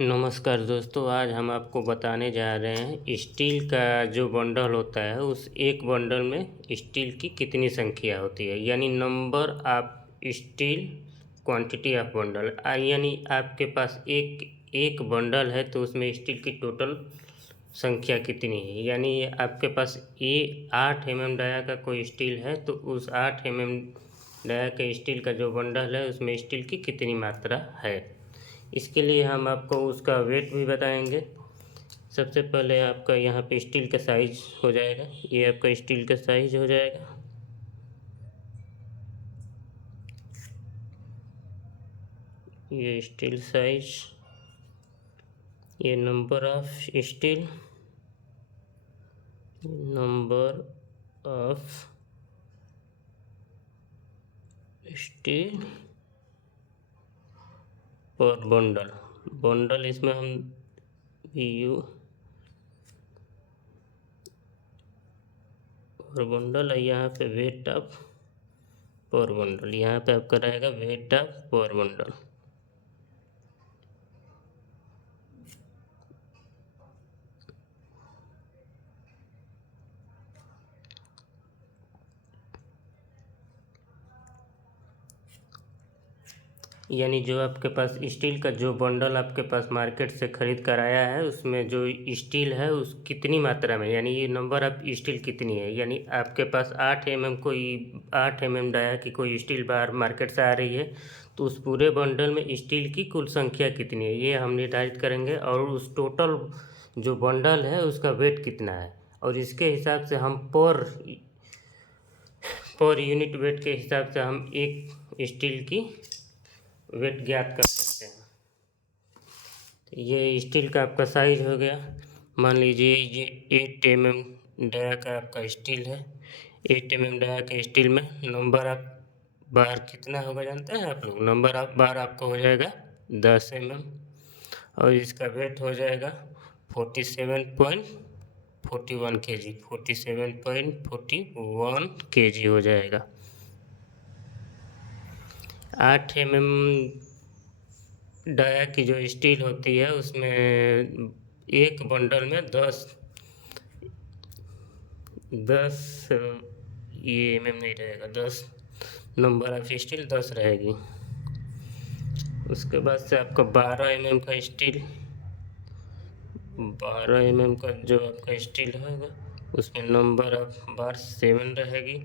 नमस्कार दोस्तों, आज हम आपको बताने जा रहे हैं स्टील का जो बंडल होता है उस एक बंडल में स्टील की कितनी संख्या होती है, यानी number of steel quantity of bundle. यानी आपके पास एक एक बंडल है तो उसमें स्टील की टोटल संख्या कितनी है। यानी आपके पास 8 mm डाया का कोई स्टील है तो उस 8 mm डाया के स्टील का जो बंडल है उसमें स्टील की कितनी मात्रा है। इसके लिए हम आपको उसका वेट भी बताएंगे। सबसे पहले आपका यहाँ पे स्टील का साइज हो जाएगा, ये आपका स्टील का साइज हो जाएगा। ये स्टील साइज, ये number of steel, number of steel पर बंडल। बंडल इसमें हम यू और बंडल है, यहाँ पे वेट ऑफ पर बंडल, यहाँ पे आपका रहेगा वेट ऑफ पर बंडल। यानी जो आपके पास स्टील का जो बंडल आपके पास मार्केट से ख़रीद कर आया है उसमें जो स्टील है उस कितनी मात्रा में, यानी ये नंबर ऑफ स्टील कितनी है। यानी आपके पास 8 mm डाया की कोई स्टील बाहर मार्केट से आ रही है तो उस पूरे बंडल में स्टील की कुल संख्या कितनी है ये हम निर्धारित करेंगे, और उस टोटल जो बंडल है उसका वेट कितना है, और इसके हिसाब से हम पर यूनिट वेट के हिसाब से हम एक स्टील की वेट ज्ञात कर सकते हैं। तो ये स्टील का आपका साइज हो गया। मान लीजिए ये 8 mm डाया का आपका स्टील है। 8 mm डाया के स्टील में नंबर ऑफ बार कितना होगा जानते हैं आप लोग। नंबर ऑफ बार आपको हो जाएगा 10 mm, और इसका वेट हो जाएगा 47.41 kg, 47.41 kg हो जाएगा। 8 mm डाया की जो स्टील होती है उसमें एक बंडल में 10 ये नहीं रहेगा, 10 नंबर ऑफ स्टील 10 रहेगी। उसके बाद से आपका 12 mm का स्टील, 12 mm का जो आपका स्टील होगा उसमें नंबर ऑफ बार 7 रहेगी।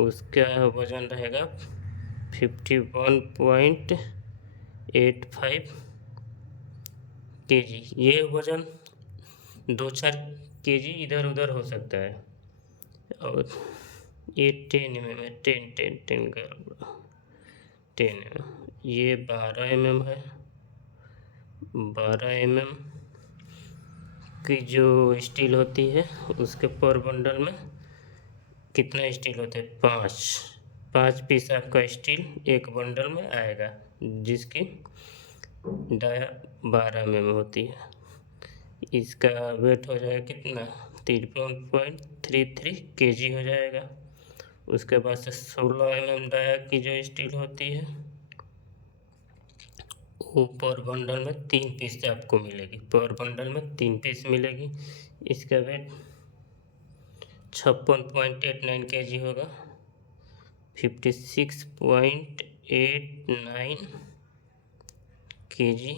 उसका वजन रहेगा 51.85 kg। ये वजन 2-4 kg इधर उधर हो सकता है। और ये 10 mm है, 10 का 10 ये 12 mm है। 12 mm की जो स्टील होती है उसके पर बंडल में कितना स्टील होता है, 5 पीस आपका स्टील एक बंडल में आएगा, जिसकी डाया 12 mm होती है। इसका वेट हो जाएगा कितना, 53.33 kg हो जाएगा। उसके बाद से 16 mm डाया की जो स्टील होती है वो पर बंडल में 3 पीस आपको मिलेगी, पर बंडल में 3 पीस मिलेगी। इसका वेट 56.89 kg होगा, 56.89 kg।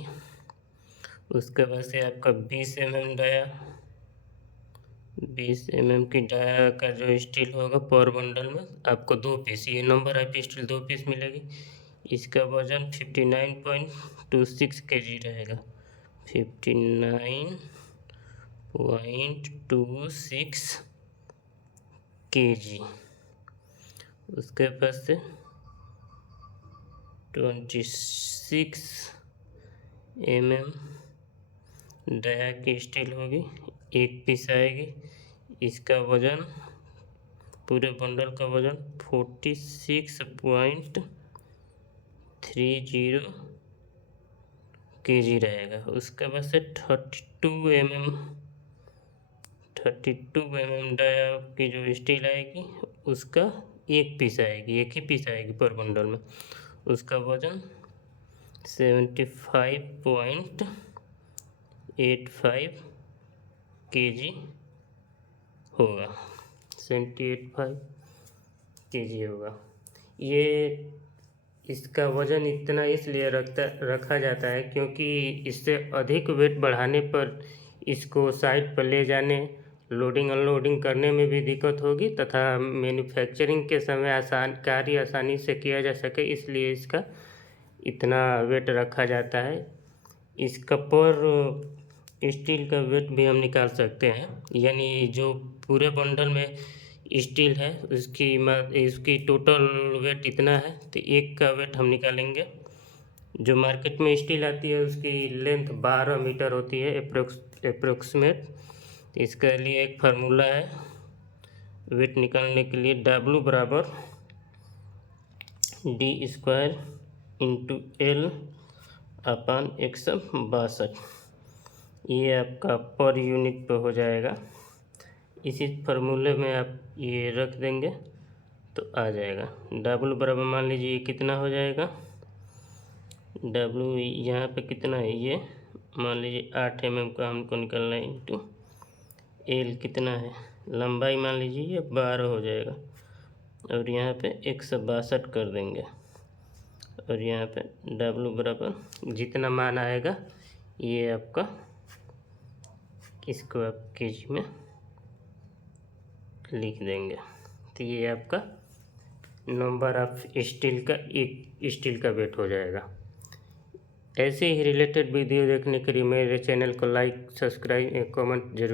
उसके बाद से आपका 20 mm डाया, 20 mm की डाया का जो स्टील होगा पर बंडल में आपको 2 पीस, ये नंबर ऑफ स्टील 2 पीस मिलेगी। इसका वजन 59.26 kg रहेगा, 59.26 kg। उसके पास से 26 mm डाया की स्टील होगी, एक पीस आएगी। इसका वजन पूरे बंडल का वजन 46.30 kg रहेगा। उसके बाद से 32 mm डाया की जो स्टील आएगी उसका एक ही पीस आएगी पर बंडल में। उसका वजन 75.30 75 kg होगा, 75 kg होगा। ये इसका वज़न इतना इसलिए रखा जाता है क्योंकि इससे अधिक वेट बढ़ाने पर इसको साइट पर ले जाने, लोडिंग अनलोडिंग करने में भी दिक्कत होगी तथा मैन्युफैक्चरिंग के समय कार्य आसानी से किया जा सके, इसलिए इसका इतना वेट रखा जाता है। इसका पर स्टील का वेट भी हम निकाल सकते हैं, यानी जो पूरे बंडल में स्टील है इसकी टोटल वेट इतना है, तो एक का वेट हम निकालेंगे। जो मार्केट में स्टील आती है उसकी लेंथ 12 मीटर होती है अप्रोक्सीमेट। तो इसके लिए एक फार्मूला है वेट निकालने के लिए, W बराबर D² इंटू L अपान 162। ये आपका पर यूनिट पे हो जाएगा। इसी फार्मूले में आप ये रख देंगे तो आ जाएगा। W बराबर मान लीजिए ये कितना हो जाएगा, W यहाँ पे कितना है, ये मान लीजिए 8 mm का हमको निकालना है, इंटू L कितना है, लंबाई मान लीजिए ये 12 हो जाएगा, और यहाँ पे 162 कर देंगे, और यहाँ पे W बराबर जितना मान आएगा ये आपका, इसको आप केजी में लिख देंगे। तो ये आपका नंबर ऑफ स्टील का एक स्टील का वेट हो जाएगा। ऐसे ही रिलेटेड वीडियो देखने के लिए मेरे चैनल को लाइक, सब्सक्राइब, कमेंट जरूर।